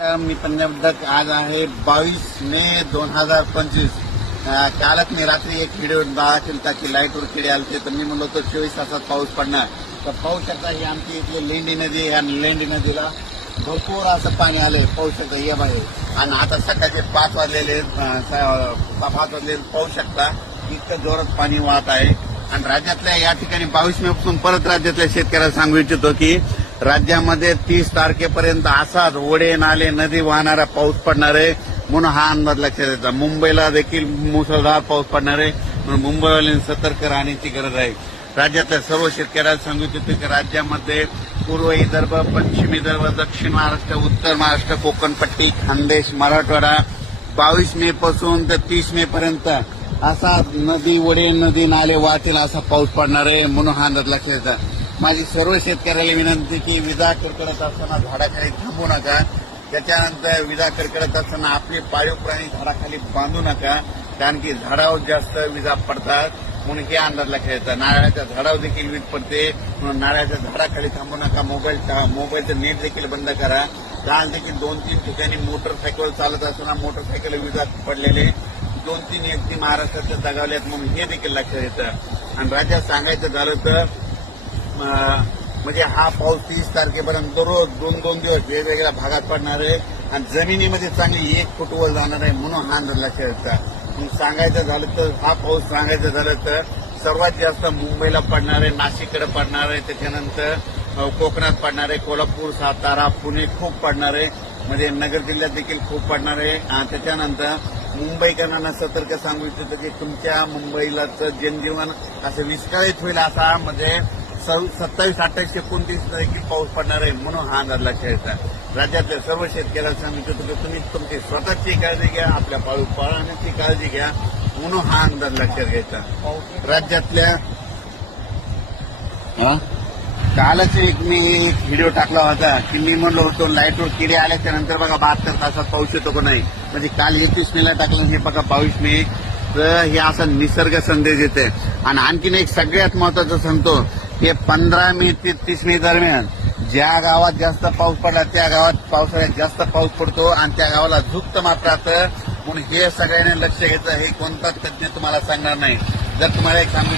मी पंजाब आज आहे 22 मे 2025. कालच मी रात्री एक व्हिडिओ बघा केलता की लाईटवर किडे आलते, तर मी म्हणलो होतो 24 तासात पाऊस पडणार. तर पाहू शकता ही आमची इथली लेंडी नदी, ह्या लेंडी नदीला भरपूर असं पाणी आलंय, पाहू शकता या बाहेर. आणि आता सकाळचे 5 वाजलेले पाहू शकता इतकं जोरात पाणी वाहत आहे. आणि राज्यातल्या या ठिकाणी 22 मे पासून परत राज्यातल्या शेतकऱ्याला सांगू इच्छितो की राज्यामध्ये 30 तारखेपर्यंत असाच ओढे नाले नदी वाहणारा पाऊस पडणार आहे, म्हणून हा अंदाज लक्षात येतो. मुंबईला देखील मुसळधार पाऊस पडणार आहे, म्हणून मुंबईवाल्यांनी सतर्क राहण्याची गरज आहे. राज्यातल्या सर्व शेतकऱ्याला सांगू इच्छितो की राज्यामध्ये पूर्व विदर्भ, पश्चिम विदर्भ, दक्षिण महाराष्ट्र, उत्तर महाराष्ट्र, कोकणपट्टी, खानदेश, मराठवाडा 22 मे पासून तर 30 मे पर्यंत असा नदी ओढे नदी नाले वाहतील असा पाऊस पडणार आहे, म्हणून हा अंदाज लक्षात येतो. माझी सर्व शेतकऱ्याला विनंती की विजा कडकडत असताना झाडाखाली थांबू नका. त्याच्यानंतर विजा कडकडत असताना आपले पाळीव प्राणी झाडाखाली बांधू नका, कारण की झाडावर जास्त विजा पडतात, म्हणून हे अंदाज लक्षात येतात. नारळाच्या झाडावर देखील वीज पडते, म्हणून नारळाच्या झाडाखाली थांबू नका. मोबाईलचं नेट देखील बंद करा. काल देखील 2-3 ठिकाणी मोटरसायकल चालत असताना मोटरसायकल विजा पडलेले 2-3 व्यक्ती महाराष्ट्रात दगावल्यात, म्हणून हे देखील लक्षात येतं. आणि राज्यात सांगायचं झालं तर म्हणजे हा पाऊस 30 तारखेपर्यंत दररोज 2-2 दिवस वेगवेगळ्या भागात पडणार आहे आणि जमिनीमध्ये चांगली 1 फूट वर जाणार आहे, म्हणून हा अंदाज लक्षात येतं. सांगायचं झालं तर हा पाऊस सांगायचं झालं तर सर्वात जास्त मुंबईला पडणार आहे, नाशिककडे पडणार आहे, त्याच्यानंतर कोकणात पडणार आहे, कोल्हापूर, सातारा, पुणे खूप पडणार आहे, म्हणजे नगर जिल्ह्यात देखील खूप पडणार आहे. त्याच्यानंतर मुंबईकरांना सतर्क सांगू इच्छितो की तुमच्या मुंबईलाचं जनजीवन असं विस्कळीत होईल, असा म्हणजे 27, 28, 29 देखील पाऊस पडणार आहे, म्हणून हा अंदाज लक्षात येतात. राज्यातल्या सर्व शेतकऱ्यांना सांगू इच्छितो की तुम्ही तुमची स्वतःची काळजी घ्या, आपल्या पाळीव प्राण्यांची काळजी घ्या, म्हणून हा अंदाज लक्षात घ्यायचा. राज्यातल्या कालच मी एक व्हिडिओ टाकला होता की मी म्हणलो होतो लाईटवर किडे आल्याच्या नंतर बघा 72 तासात पाऊस येतो का नाही. म्हणजे काल 31 मेला टाकलं, हे बघा 22 मे. तर हे असा निसर्ग संदेश येते. आणि आणखीन एक सगळ्यात महत्वाचं सांगतो, हे 15 मे ते 30 मे दरम्यान ज्या गावात जास्त पाऊस पडला त्या गावात पावसाळ्यात जास्त पाऊस पडतो आणि त्या गावाला झुकत मात्र राहतं, म्हणून हे सगळ्यांनी लक्ष घ्यायचं. हे कोणताच तज्ञ तुम्हाला सांगणार नाही. जर तुम्हाला एक सांगू